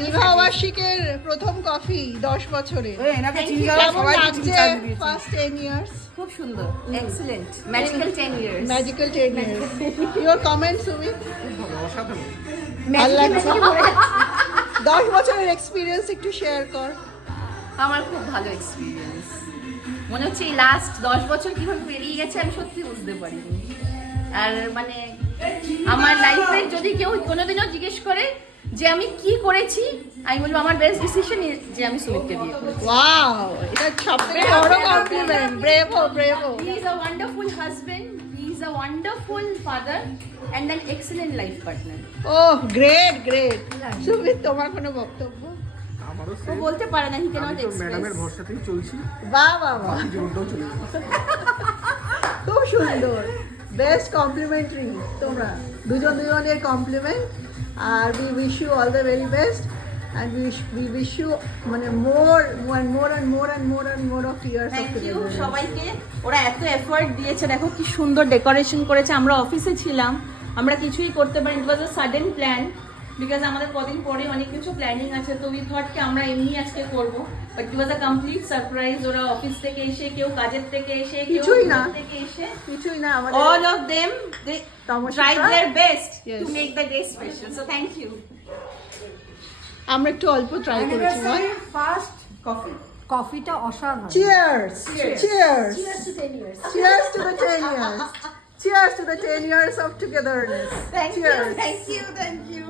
বিবাহবার্ষিকের প্রথম কফি 10 বছরে first 10 years খুব সুন্দর, excellent, magical 10 years. Magical 10 years your comment Sumi ভালো লাগছে 10 বছরের এক্সপিরিয়েন্স একটু শেয়ার কর। আমার খুব ভালো এক্সপিরিয়েন্স, মনে হচ্ছে এই লাস্ট 10 বছর কিভাবে পেরিয়ে গেছে আমি সত্যি বুঝতে পারিনি। আর মানে আমার লাইফে যদি কেউ কোনোদিনও জিজ্ঞেস করে যে আমি কি করেছি, আমি বলবো আমার বেস্ট ডিসিশন যে আমি সুমিতকে বিয়ে করেছি। ওয়াও, এটা সবথেকে বড় compliment. Bravo bravo. He is a wonderful husband, he is a wonderful father and an excellent life partner. Oh great great. Sumit তোমার কোনো বক্তব্য? ও বলতে পারে না, he cannot ম্যাডামের express. ভরসাতেই চলছি, বাহ বাহ বাহ, জীবনটাও চলে যাচ্ছে। খুব সুন্দর। বেস্ট কমপ্লিমেন্টারি তোমরা দুজনের কমপ্লিমেন্ট। আর we wish you all the very best and we wish you মানে more and more and more and more and more of years of thank you togetherness. সবাইকে, ওরা এত এফোর্ট দিয়েছে, দেখো কি সুন্দর ডেকোরেশন করেছে। আমরা অফিসে ছিলাম, আমরা কিছুই করতে পারি, ইট ওয়াজ আ সাডেন প্ল্যান বিকজ আমাদের কদিন পরে অনেক কিছু প্ল্যানিং আছে। তো উই থট কি আমরা এমনি আজকে করবো, but it was a complete surprise. ওরা অফিস থেকে এসে, কেউ কাজের থেকে এসে, কেউ কিছুই না। ঘর থেকে এসে, কিছুই না, আমাদের all of them they তামাশা tried their best Yes. to make the day special, so thank you. আমরা একটু অল্প ট্রাই করেছি। First Coffee. কফিটা অসাধারণ। Cheers! Cheers. Cheers! Cheers to 10 years. Cheers to the 10 years! Cheers to the 10 years of togetherness! Thank Cheers! you, thank you, thank you.